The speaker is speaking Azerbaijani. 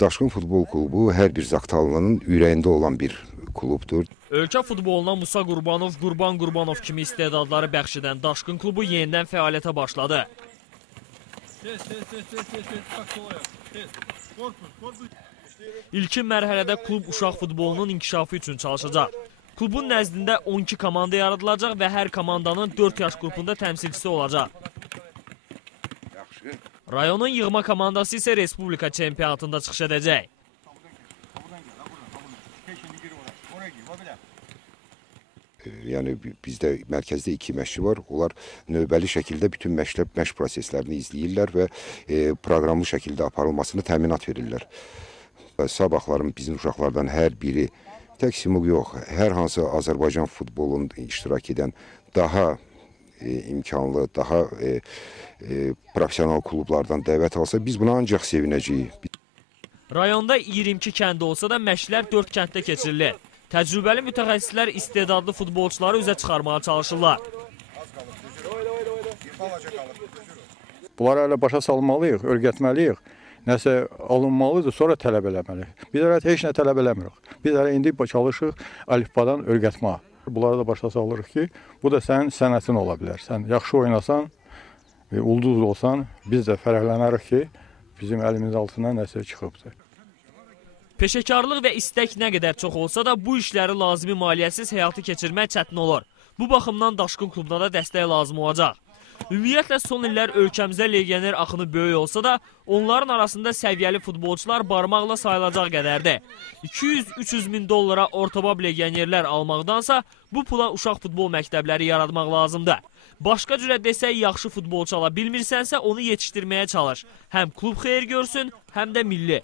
Daşkın Futbol Klubu hər bir Zaqatalının ürəyində olan bir klubdur. Ölkə futboluna Musa Qurbanov, Qurban Qurbanov kimi istedadları bəxş edən Daşkın klubu yenidən fəaliyyətə başladı. İlkin mərhələdə klub uşaq futbolunun inkişafı üçün çalışacaq. Klubun nəzdində 12 komanda yaradılacaq və hər komandanın 4 yaş qrupunda təmsilçisi olacaq. Rayonun yığma komandası isə Respublika çempionatında çıxış edəcək. Yəni bizdə mərkəzdə 2 məşqçi var. Onlar növbəli şəkildə bütün məşq proseslərini izləyirlər və proqramlı şəkildə aparılmasını təminat verirlər. Sabahların bizim uşaqlardan hər biri, tək Simuk yox, hər hansı Azərbaycan futbolunda iştirak edən daha imkanlı, daha profesional klublardan dəvət alsa, biz buna ancaq sevinəcəyik. Rayonda 22 kənd olsa da məşqlər 4 kənddə keçirilir. Təcrübəli mütəxəssislər istedadlı futbolçuları üzə çıxarmağa çalışırlar. Bunları hələ başa salmalıyıq, öyrətməliyik. Nəsə alınmalıdır, sonra tələb eləməliyik. Biz hələ heç nə tələb eləmirik. Biz hələ indi çalışıq əlifbadan öyrətmə. Bunları da başa salırıq ki, bu da sənin sənətin ola bilər. Sən yaxşı oynasan, ulduz olsan, biz də fərəhlənərik ki, bizim əlimizin altından nəsə çıxıbdır. Peşəkarlıq və istək nə qədər çox olsa da bu işləri lazımi maliyyəsiz həyatı keçirmək çətin olur. Bu baxımdan Daşkın klubuna da dəstək lazım olacaq. Ümumiyyətlə son illər ölkəmizdə legioner axını böyük olsa da onların arasında səviyyəli futbolçular barmaqla sayılacaq qədərdir. 200-300 min dollara ortabab legionerlər almaqdansa bu pula uşaq futbol məktəbləri yaratmaq lazımdır. Başqa cürə desək, yaxşı futbolçu ala bilmirsənsə onu yetişdirməyə çalış. Həm klub xeyir görsün, həm də milli.